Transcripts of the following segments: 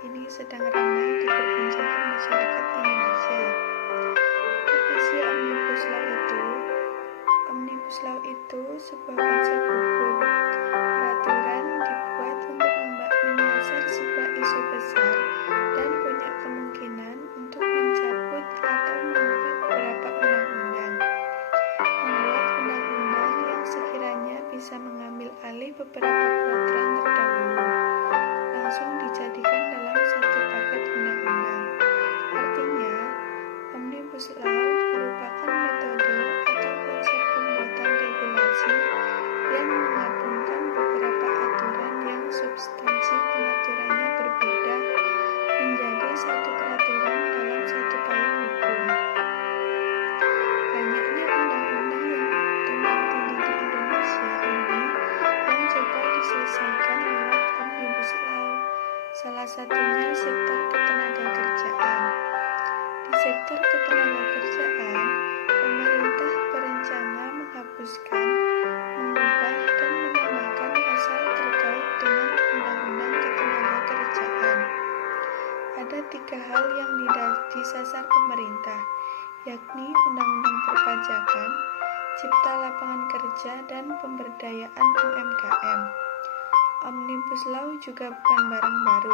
ini sedang ramai diperbincangkan masyarakat Indonesia. Apa sih Omnibus Law itu? Omnibus Law itu sebuah konsep hukum. Peraturan dibuat untuk menyasar sebuah isu besar dan punya kemungkinan untuk mencabut atau mengubah beberapa undang-undang. Membuat undang-undang yang sekiranya bisa mengambil alih beberapa peraturan terdahulu langsung dijadikan dalam satu paket undang-undang. Artinya, Omnibus Law merupakan metode atau konsep pembuatan regulasi yang menggabungkan beberapa aturan yang substansi pengaturannya berbeda menjadi satu peraturan dalam satu payung hukum. Banyaknya undang-undang yang tumbang tindih di Indonesia ini yang coba diselesaikan lewat Omnibus Law. Salah satunya sektor ketenagakerjaan. Di sektor ketenagakerjaan, pemerintah berencana menghapuskan, mengubah, dan menambahkan pasal terkait dengan Undang-Undang Ketenagakerjaan. Ada 3 hal yang disasar pemerintah, yakni Undang-Undang Perpajakan, Cipta Lapangan Kerja, dan Pemberdayaan UMKM. Omnibus Law juga bukan barang baru.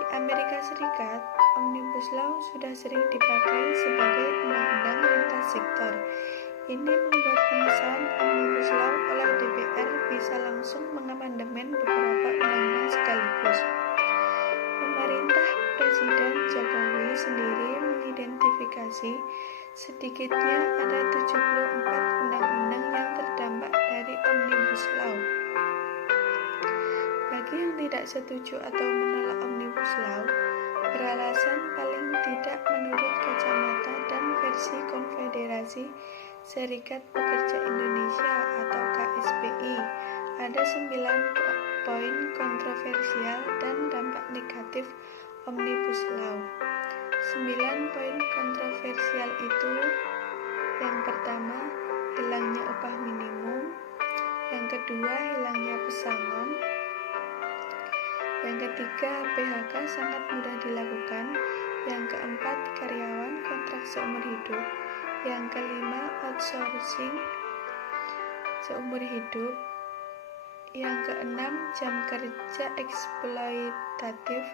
Di Amerika Serikat, Omnibus Law sudah sering dipakai sebagai undang-undang lintas sektor. Ini membuat pengesahan Omnibus Law oleh DPR bisa langsung mengamandemen beberapa undang-undang sekaligus. Pemerintah Presiden Jokowi sendiri mengidentifikasi sedikitnya ada 74 undang-undang yang terdampak dari Omnibus Law. Bagi yang tidak setuju atau menolak Omnibus Law, beralasan paling tidak menurut kacamata dan versi Konfederasi Serikat Pekerja Indonesia atau KSPI, ada 9 poin kontroversial dan dampak negatif Omnibus Law. 9 poin kontroversial itu: yang pertama, hilangnya upah minimum; yang kedua, hilangnya pesangon; yang ketiga, PHK sangat mudah dilakukan; yang keempat, karyawan kontrak seumur hidup; yang kelima, outsourcing seumur hidup; yang keenam, jam kerja eksploitatif;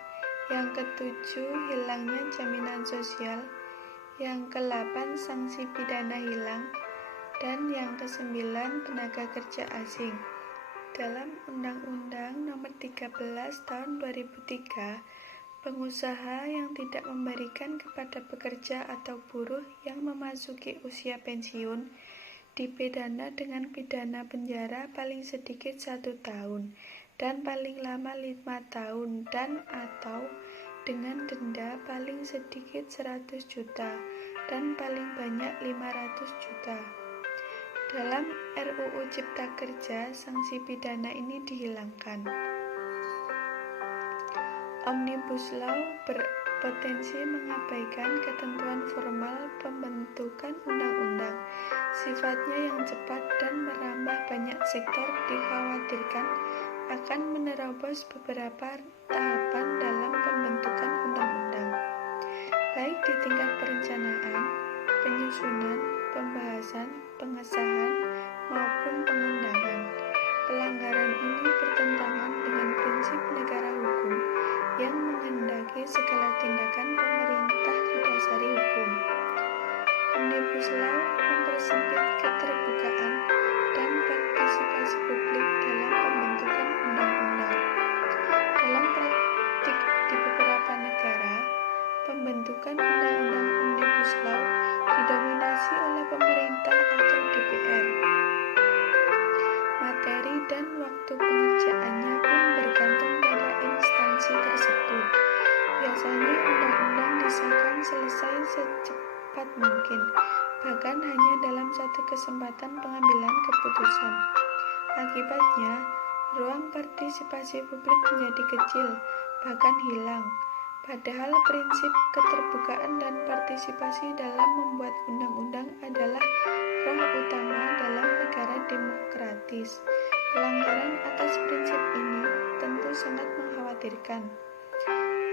yang ketujuh, hilangnya jaminan sosial; yang ke-8, sanksi pidana hilang; dan yang ke-9, tenaga kerja asing. Dalam Undang-Undang Nomor 13 Tahun 2003, pengusaha yang tidak memberikan kepada pekerja atau buruh yang memasuki usia pensiun dipidana dengan pidana penjara paling sedikit 1 tahun dan paling lama 5 tahun dan atau dengan denda paling sedikit 100 juta dan paling banyak 500 juta. Dalam RUU Cipta Kerja, sanksi pidana ini dihilangkan. Omnibus Law berpotensi mengabaikan ketentuan formal pembentukan undang-undang. Sifatnya yang cepat dan merambah banyak sektor dikhawatirkan akan menerobos beberapa tahapan dalam pembentukan undang-undang, baik di tingkat perencanaan, penyusunan, pembahasan, pengesahan, maupun pengundangan. Pelanggaran ini bertentangan dengan prinsip negara hukum yang menghendaki segala tindakan pemerintah didasari hukum. Omnibus Law mempersempit keterbukaan dan partisipasi publik dalam pembentukan undang-undang. Dalam praktik di beberapa negara, pembentukan undang-undang Omnibus Law didominasi oleh pemerintah atau DPR. Materi dan waktu pengerjaannya pun bergantung pada instansi tersebut. Biasanya undang-undang disahkan selesai secepat mungkin, bahkan hanya dalam satu kesempatan pengambilan keputusan. Akibatnya, ruang partisipasi publik menjadi kecil, bahkan hilang. Padahal prinsip keterbukaan dan partisipasi dalam membuat undang-undang adalah roh utama dalam negara demokratis. Pelanggaran atas prinsip ini tentu sangat mengkhawatirkan.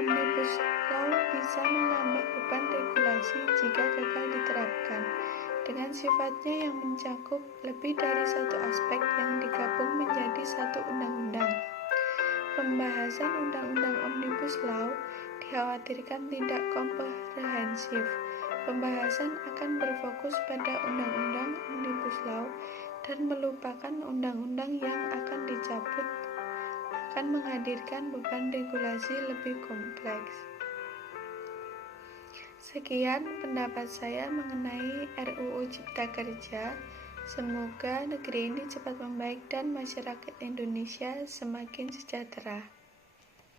Omnibus Law bisa menambah beban regulasi jika gagal diterapkan. Dengan sifatnya yang mencakup lebih dari satu aspek yang digabung menjadi satu undang-undang. Pembahasan undang-undang Omnibus Law dikhawatirkan tidak komprehensif. Pembahasan akan berfokus pada undang-undang Omnibus Law dan melupakan undang-undang yang akan dicabut, akan menghadirkan beban regulasi lebih kompleks. Sekian pendapat saya mengenai RUU Cipta Kerja. Semoga negeri ini cepat membaik dan masyarakat Indonesia semakin sejahtera.